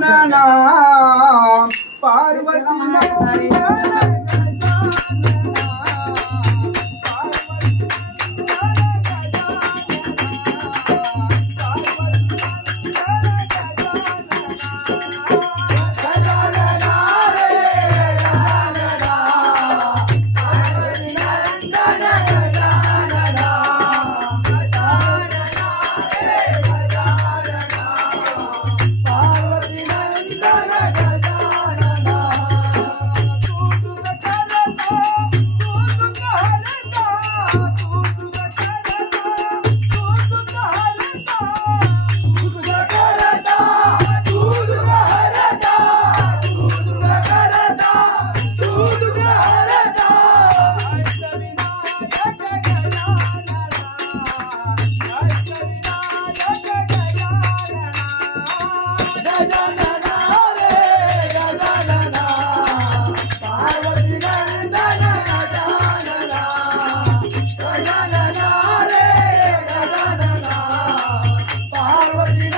கஜானனா Parvati Nandana கஜானனா Parvati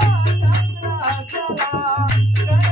Chandra Chala, Chandra Chala.